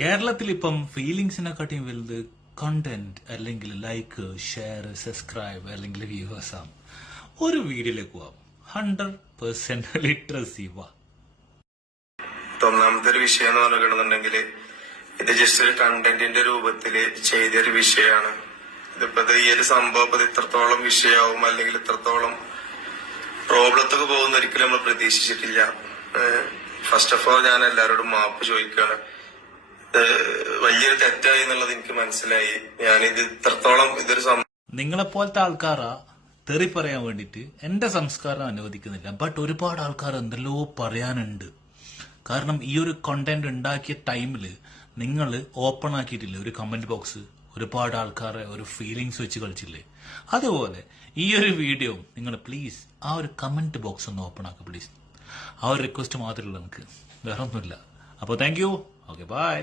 കേരളത്തിൽ ഇപ്പം ഫീലിങ്സിനെക്കാട്ടിയും വലുത് കണ്ടന്റ് അല്ലെങ്കിൽ ലൈക്ക് ഷെയർ സബ്സ്ക്രൈബ് അല്ലെങ്കിൽ വ്യൂവേഴ്സ് ആണ്. ഒരു വീഡിയോയിലേക്ക് പോവാം. 100% ലിറ്ററസി വാ. ഒന്നാമത്തെ ഒരു വിഷയം എന്ന് പറയുകയാണെന്നുണ്ടെങ്കിൽ ഇത് ജസ്റ്റ് ഒരു കണ്ടന്റിന്റെ രൂപത്തിൽ ചെയ്തൊരു വിഷയമാണ്. ഇതിപ്പോ ഈ ഒരു സംഭവം ഇത്രത്തോളം വിഷയമാവും അല്ലെങ്കിൽ ഇത്രത്തോളം പ്രോബ്ലത്തൊക്കെ പോകുന്ന ഒരിക്കലും നമ്മൾ പ്രതീക്ഷിച്ചിട്ടില്ല. ഫസ്റ്റ് ഓഫ് ഓൾ ഞാൻ എല്ലാവരോടും മാപ്പ് ചോദിക്കുകയാണ്. വലിയൊരു തെറ്റായി എന്നുള്ളത് എനിക്ക് മനസ്സിലായി. ഞാനിത് ഇത്രത്തോളം ഇതൊരു നിങ്ങളെപ്പോലത്തെ ആൾക്കാരാ തെറി പറയാൻ വേണ്ടിട്ട് എന്റെ സംസ്കാരം അനുവദിക്കുന്നില്ല. ബട്ട് ഒരുപാട് ആൾക്കാർ എന്തെല്ലോ പറയാനുണ്ട്. കാരണം ഈ ഒരു കണ്ടന്റ് ഉണ്ടാക്കിയ ടൈമില് നിങ്ങൾ ഓപ്പൺ ആക്കിയിട്ടില്ലേ ഒരു കമന്റ് ബോക്സ്, ഒരുപാട് ആൾക്കാരെ ഒരു ഫീലിങ്സ് വെച്ച് കളിച്ചില്ലേ. അതുപോലെ ഈ ഒരു വീഡിയോ നിങ്ങൾ പ്ലീസ് ആ ഒരു കമന്റ് ബോക്സ് ഒന്ന് ഓപ്പൺ ആക്കുക പ്ലീസ്. ആ ഒരു റിക്വസ്റ്റ് മാത്രമേ ഉള്ളൂ നമുക്ക്, വേറെ ഒന്നുമില്ല. അപ്പോൾ താങ്ക് യു. Okay bye.